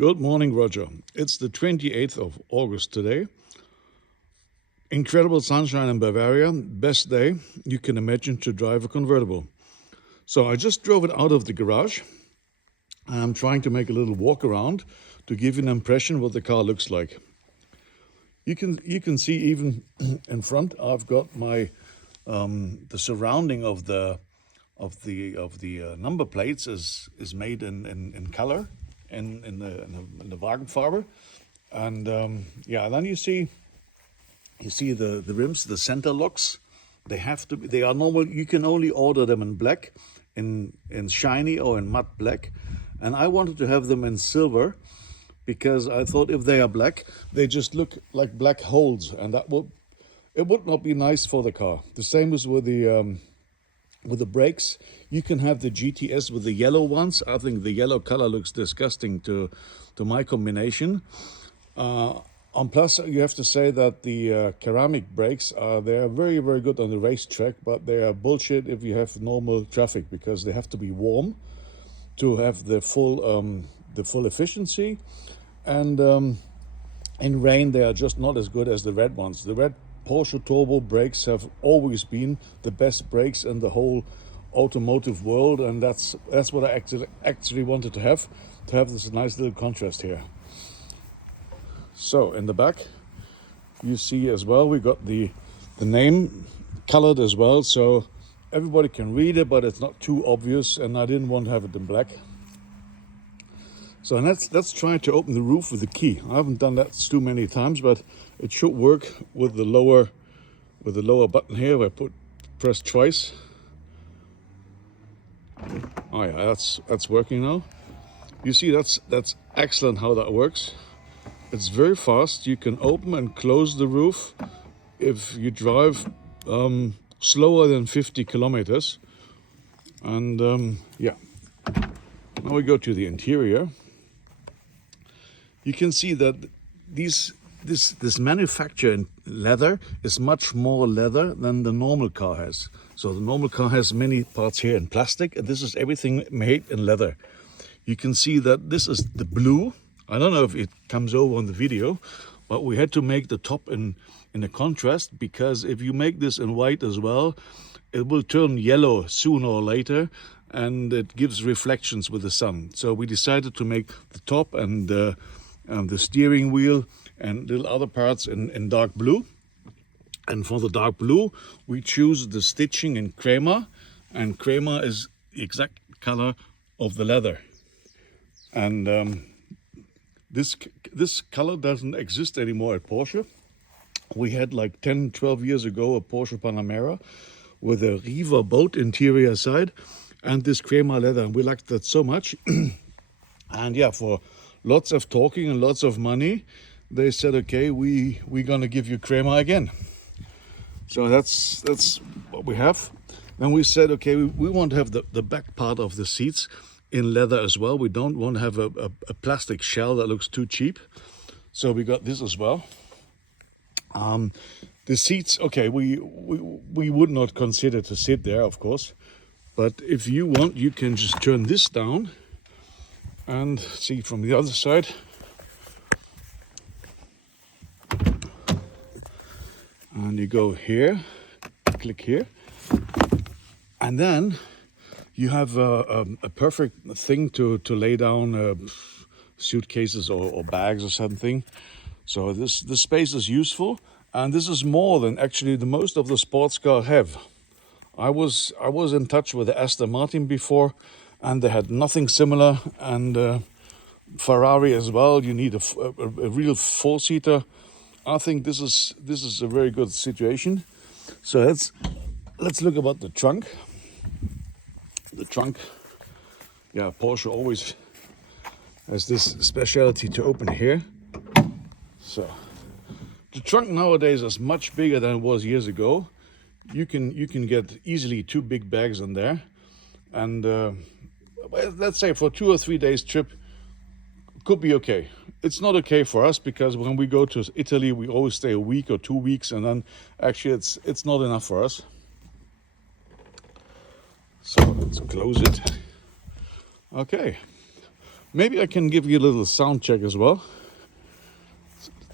Good morning, Roger. It's the 28th of August today. Incredible sunshine in Bavaria. Best day you can imagine to drive a convertible. So I just drove it out of the garage. I'm trying to make a little walk around to give you an impression what the car looks like. You can see even in front I've got my the surrounding of the number plates is made in color in the Wagenfarbe, and yeah, then you see the rims, the center locks. They are normal. You can only order them in black, in shiny or in matte black, and I wanted to have them in silver because I thought if they are black, they just look like black holes, and it would not be nice for the car. The same is with the brakes. You can have the GTS with the yellow ones. I think the yellow color looks disgusting to my combination. On plus, you have to say that the ceramic brakes they are very, very good on the racetrack, but they are bullshit if you have normal traffic because they have to be warm to have the full efficiency. And in rain, they are just not as good as the red ones. The red Porsche turbo brakes have always been the best brakes in the whole automotive world, and that's what I actually wanted to have this nice little contrast here. So in the back you see as well we got the name colored as well, so everybody can read it, but it's not too obvious, and I didn't want to have it in black. So let's try to open the roof with the key. I haven't done that too many times, but it should work with the lower button here. I press twice. Oh yeah, that's working now. You see, that's excellent how that works. It's very fast. You can open and close the roof if you drive slower than 50 kilometers. And yeah, now we go to the interior. You can see that this manufacture in leather is much more leather than the normal car has. So the normal car has many parts here in plastic, and this is everything made in leather. You can see that this is the blue. I don't know if it comes over on the video, but we had to make the top in a contrast, because if you make this in white as well, it will turn yellow sooner or later, and it gives reflections with the sun. So we decided to make the top and the steering wheel and little other parts in dark blue. And for the dark blue, we choose the stitching in crema, and crema is the exact color of the leather. And this color doesn't exist anymore at Porsche. We had like 10-12 years ago a Porsche Panamera with a Riva boat interior side and this crema leather, and we liked that so much. And yeah, for lots of talking and lots of money, they said, okay, we're gonna give you crema again. So that's what we have. Then we said, okay, we want to have the back part of the seats in leather as well. We don't want to have a plastic shell that looks too cheap. So we got this as well. The seats, okay, we would not consider to sit there, of course. But if you want, you can just turn this down and see from the other side. And you go here, click here, and then you have a perfect thing to lay down suitcases or bags or something. So this space is useful, and this is more than actually the most of the sports cars have. I was in touch with the Aston Martin before, and they had nothing similar. And Ferrari as well. You need a real four-seater. I think this is a very good situation. So let's look about the trunk. The trunk, yeah, Porsche always has this specialty to open here. So the trunk nowadays is much bigger than it was years ago. You can get easily 2 big bags in there, and let's say for 2 or 3 days trip could be okay. It's not okay for us because when we go to Italy, we always stay a week or 2 weeks, and then actually it's not enough for us. So let's close it. Okay, maybe I can give you a little sound check as well.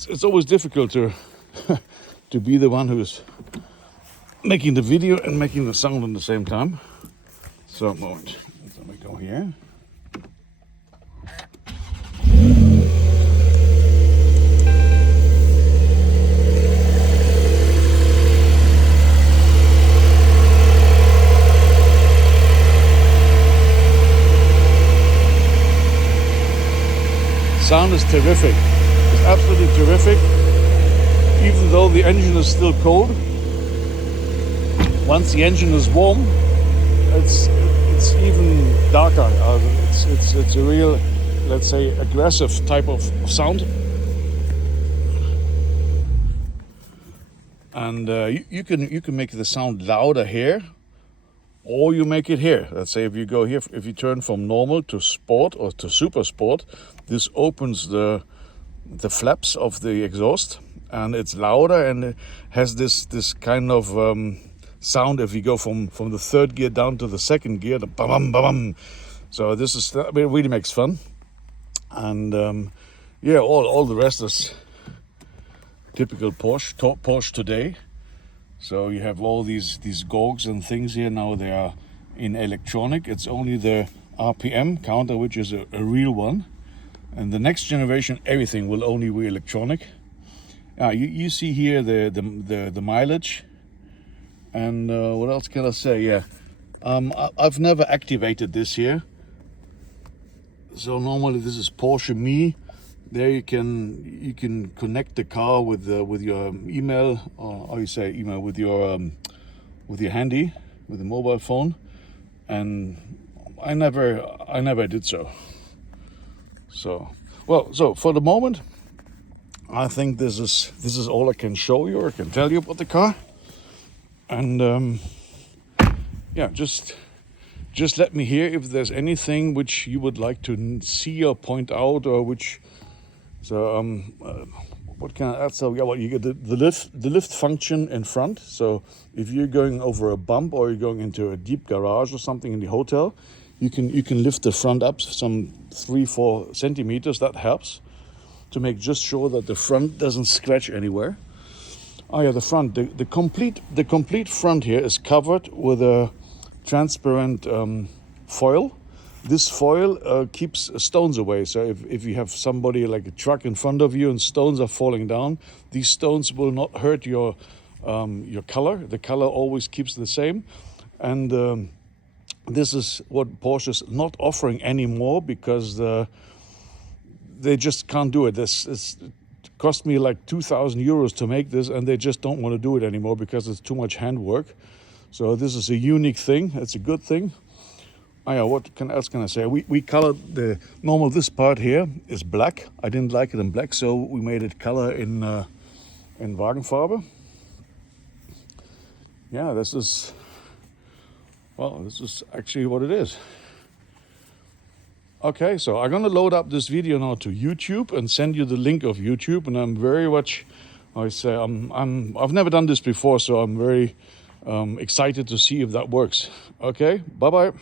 It's always difficult to to be the one who's making the video and making the sound at the same time. So, moment. Let me go here. Sound is terrific. It's absolutely terrific. Even though the engine is still cold, once the engine is warm, it's even darker. It's a real, let's say, aggressive type of sound. And you can make the sound louder here, or you make it here. Let's say if you go here, if you turn from normal to sport or to super sport, this opens the flaps of the exhaust, and it's louder and it has this kind of sound. If you go from the third gear down to the second gear, the bam bam bam. So this is, it really makes fun. And yeah, all the rest is typical Porsche today. So you have all these gogs and things here. Now they are in electronic. It's only the RPM counter which is a real one. And the next generation, everything will only be electronic. You see here the mileage. And what else can I say? Yeah, I've never activated this here. So normally this is Porsche Me. There you can connect the car with your email, or how you say email, with your handy, with the mobile phone, and I never did so. So for the moment, I think this is all I can show you or can tell you about the car, and yeah, just let me hear if there's anything which you would like to see or point out, or which. So what can I add? So yeah, well, you get the lift function in front. So if you're going over a bump or you're going into a deep garage or something in the hotel, you can lift the front up some 3-4 centimeters. That helps to make just sure that the front doesn't scratch anywhere. Oh yeah, the front, the complete front here is covered with a transparent foil. This foil keeps stones away. So if you have somebody like a truck in front of you and stones are falling down, these stones will not hurt your color. The color always keeps the same. And this is what Porsche is not offering anymore, because they just can't do it. It cost me like 2,000 euros to make this, and they just don't want to do it anymore because it's too much handwork. So this is a unique thing. It's a good thing. Oh yeah, what else can I say? We colored this part here is black. I didn't like it in black, so we made it color in Wagenfarbe. Yeah, this is actually what it is. Okay, so I'm gonna load up this video now to YouTube and send you the link of YouTube, and I'm very much, I've never done this before, so I'm very excited to see if that works. Okay, bye bye.